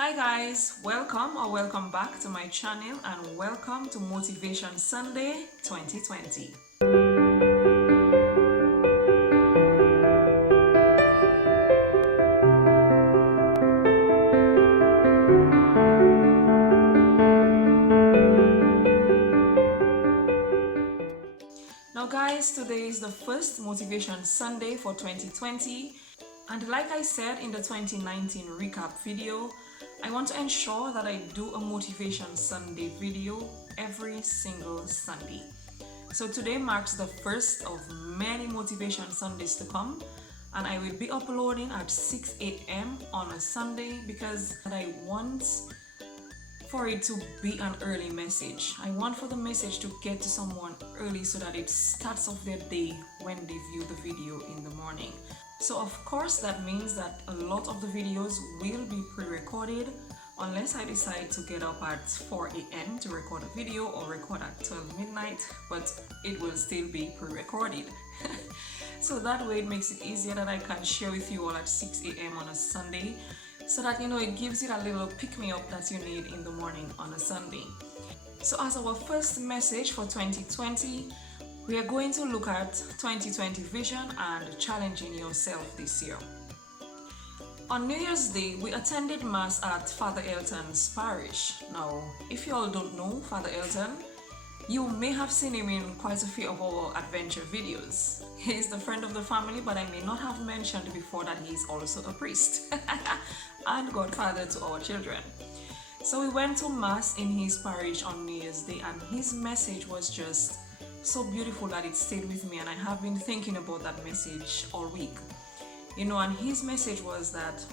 Hi guys, welcome back to my channel and welcome to Motivation Sunday 2020. Now guys, today is the first Motivation Sunday for 2020, and like I said in the 2019 recap video, I want to ensure that I do a Motivation Sunday video every single Sunday. So today marks the first of many Motivation Sundays to come, and I will be uploading at 6 a.m. on a Sunday because I want for it to be an early message. I want for the message to get to someone early so that it starts off their day when they view the video in the morning. So of course that means that a lot of the videos will be pre-recorded unless I decide to get up at 4 a.m. to record a video or record at 12 midnight, but it will still be pre-recorded. So that way it makes it easier that I can share with you all at 6 a.m. on a Sunday, so that it gives you a little pick-me-up that you need in the morning on a Sunday. So as our first message for 2020, we are going to look at 2020 vision and challenging yourself this year. On New Year's Day, we attended Mass at Father Elton's parish. Now, if you all don't know Father Elton, you may have seen him in quite a few of our adventure videos. He is the friend of the family, but I may not have mentioned before that he is also a priest and godfather to our children. So we went to Mass in his parish on New Year's Day, and his message was just so beautiful that it stayed with me, and I have been thinking about that message all week. And his message was that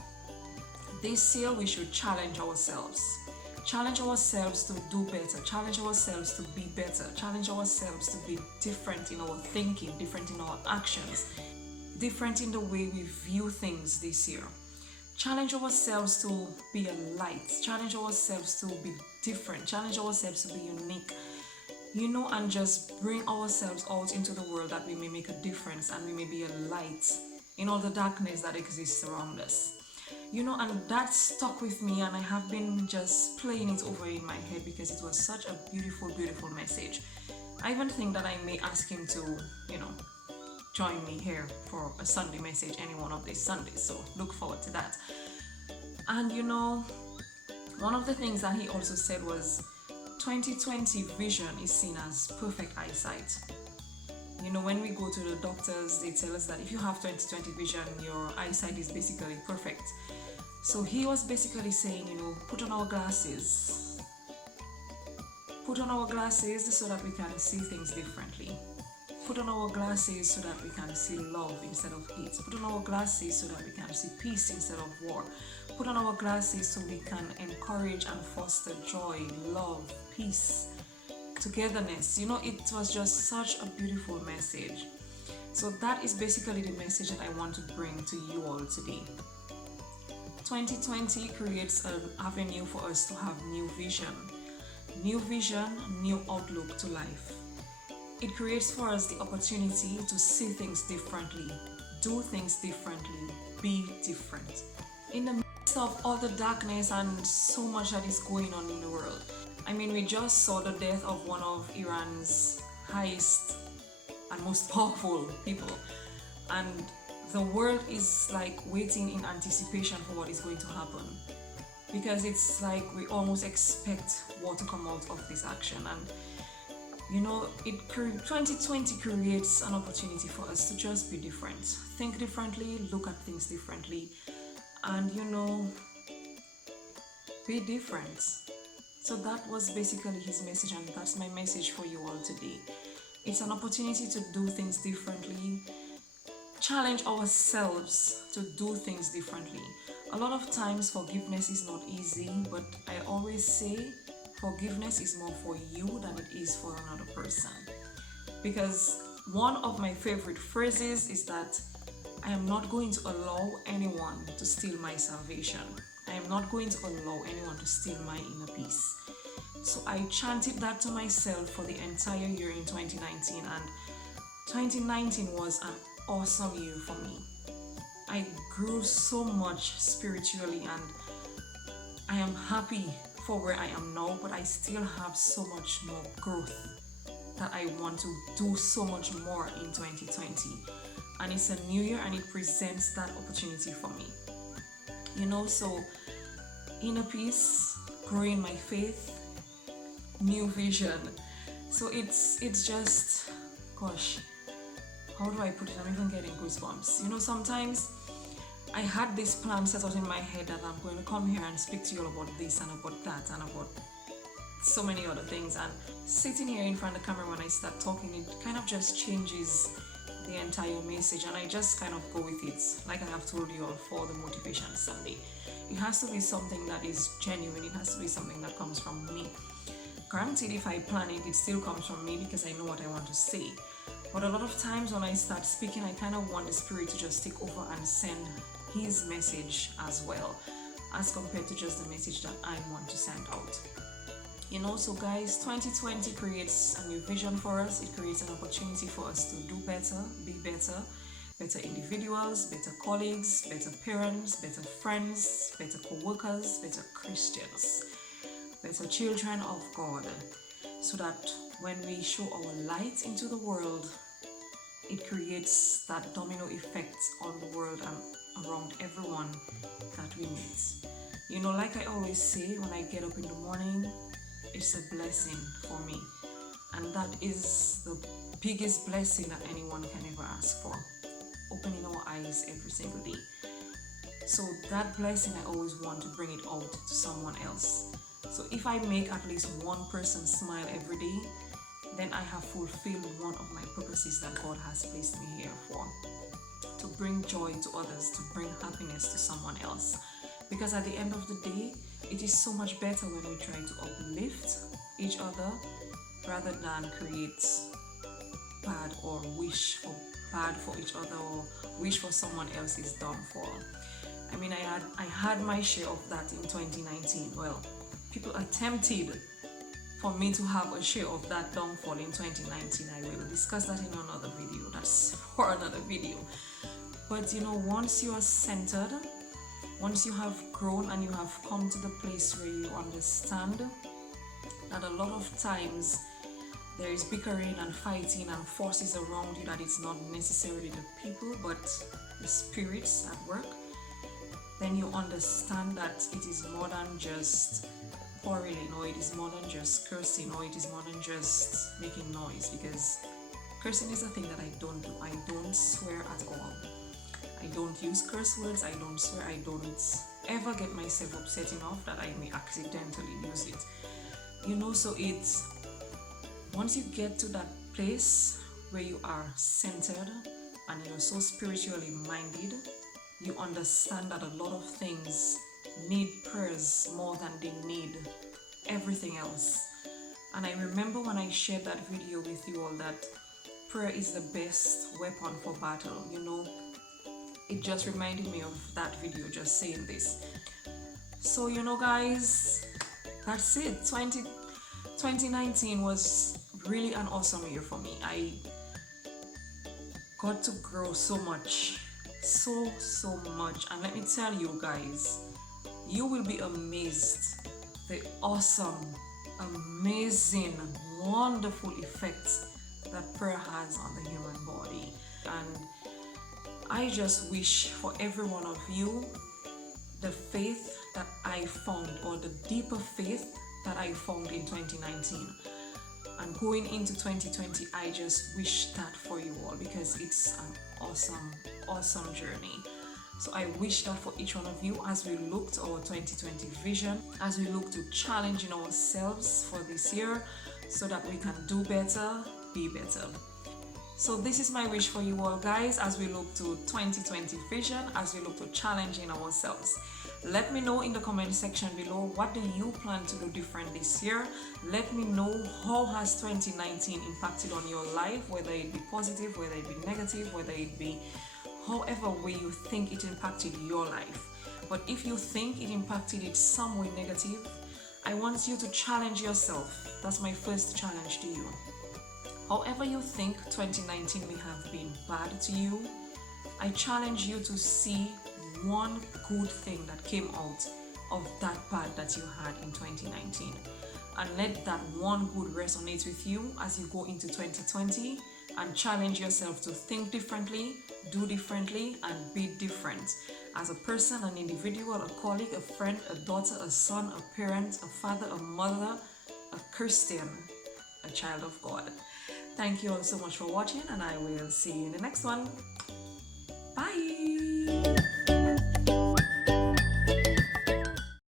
this year we should challenge ourselves to do better, challenge ourselves to be better, challenge ourselves to be different in our thinking, different in our actions, different in the way we view things this year. Challenge ourselves to be a light, challenge ourselves to be different, challenge ourselves to be unique, and just bring ourselves out into the world that we may make a difference and we may be a light in all the darkness that exists around us. And that stuck with me, and I have been just playing it over in my head because it was such a beautiful, beautiful message. I even think that I may ask him to, join me here for a Sunday message any one of these Sundays, so look forward to that. And one of the things that he also said was 2020 vision is seen as perfect eyesight. When we go to the doctors, they tell us that if you have 2020 vision, your eyesight is basically perfect. So he was basically saying, put on our glasses. Put on our glasses so that we can see things differently. Put on our glasses so that we can see love instead of hate. Put on our glasses so that we can see peace instead of war. Put on our glasses so we can encourage and foster joy, love, peace, togetherness. It was just such a beautiful message. So that is basically the message that I want to bring to you all today. 2020 creates an avenue for us to have new vision, new outlook to life. It creates for us the opportunity to see things differently, do things differently, be different. In the midst of all the darkness and so much that is going on in the world, we just saw the death of one of Iran's highest and most powerful people, and the world is like waiting in anticipation for what is going to happen, because it's like we almost expect what to come out of this action. And 2020 creates an opportunity for us to just be different, think differently, look at things differently, and be different. So that was basically his message, and that's my message for you all today. It's an opportunity to do things differently, challenge ourselves to do things differently. A lot of times forgiveness is not easy, but I always say forgiveness is more for you than it is for another person. Because one of my favorite phrases is that I am not going to allow anyone to steal my salvation. I am not going to allow anyone to steal my inner peace. So I chanted that to myself for the entire year in 2019, and 2019 was an awesome year for me. I grew so much spiritually, and I am happy for where I am now, but I still have so much more growth that I want to do so much more in 2020. And it's a new year and it presents that opportunity for me. So inner peace, growing my faith, new vision. So it's just, gosh, how do I put it? I'm even getting goosebumps. Sometimes I had this plan set out in my head that I'm going to come here and speak to you all about this and about that and about so many other things. And sitting here in front of the camera when I start talking, it kind of just changes the entire message, and I just kind of go with it. Like I have told you all for the Motivation Sunday, it has to be something that is genuine. It has to be something that comes from me. Granted, if I plan it, it still comes from me because I know what I want to say. But a lot of times when I start speaking, I kind of want the Spirit to just take over and send His message as well, as compared to just the message that I want to send out. So guys, 2020 creates a new vision for us. It creates an opportunity for us to do better, be better, better individuals, better colleagues, better parents, better friends, better co-workers, better Christians, better children of God, so that when we show our light into the world, it creates that domino effect on the world and around everyone that we meet. Like I always say, when I get up in the morning, it's a blessing for me, and that is the biggest blessing that anyone can ever ask for, opening our eyes every single day. So that blessing, I always want to bring it out to someone else. So if I make at least one person smile every day, then I have fulfilled one of my purposes that God has placed me here for, to bring joy to others, to bring happiness to someone else. Because at the end of the day, it is so much better when we try to uplift each other rather than create bad or wish for bad for each other or wish for someone else's downfall. I had my share of that in 2019. Well, people attempted for me to have a share of that downfall in 2019. I will discuss that in another video. That's for another video. But once you are centered, once you have grown and you have come to the place where you understand that a lot of times there is bickering and fighting and forces around you, that it's not necessarily the people but the spirits at work, then you understand that it is more than just quarreling, or it is more than just cursing, or it is more than just making noise. Because cursing is a thing that I don't do. I don't swear at all. I don't use curse words, I don't swear, I don't ever get myself upset enough that I may accidentally use it. So it's, once you get to that place where you are centered and you're so spiritually minded, you understand that a lot of things need prayers more than they need everything else. And I remember when I shared that video with you all that prayer is the best weapon for battle. It just reminded me of that video, just saying this. So guys, that's it. 2019 was really an awesome year for me. I got to grow so much, so much. And let me tell you guys, you will be amazed the awesome, amazing, wonderful effects that prayer has on the human body. And I just wish for every one of you the faith that I found, or the deeper faith that I found in 2019. And going into 2020, I just wish that for you all, because it's an awesome journey. So I wish that for each one of you as we look to our 2020 vision, as we look to challenging ourselves for this year so that we can do better, be better. So this is my wish for you all, guys, as we look to 2020 vision, as we look to challenging ourselves. Let me know in the comment section below, what do you plan to do different this year? Let me know, how has 2019 impacted on your life, whether it be positive, whether it be negative, whether it be however way you think it impacted your life. But if you think it impacted it some way negative, I want you to challenge yourself. That's my first challenge to you. However you think 2019 may have been bad to you, I challenge you to see one good thing that came out of that part that you had in 2019. And let that one good resonate with you as you go into 2020, and challenge yourself to think differently, do differently, and be different. As a person, an individual, a colleague, a friend, a daughter, a son, a parent, a father, a mother, a Christian, a child of God. Thank you all so much for watching, and I will see you in the next one. Bye!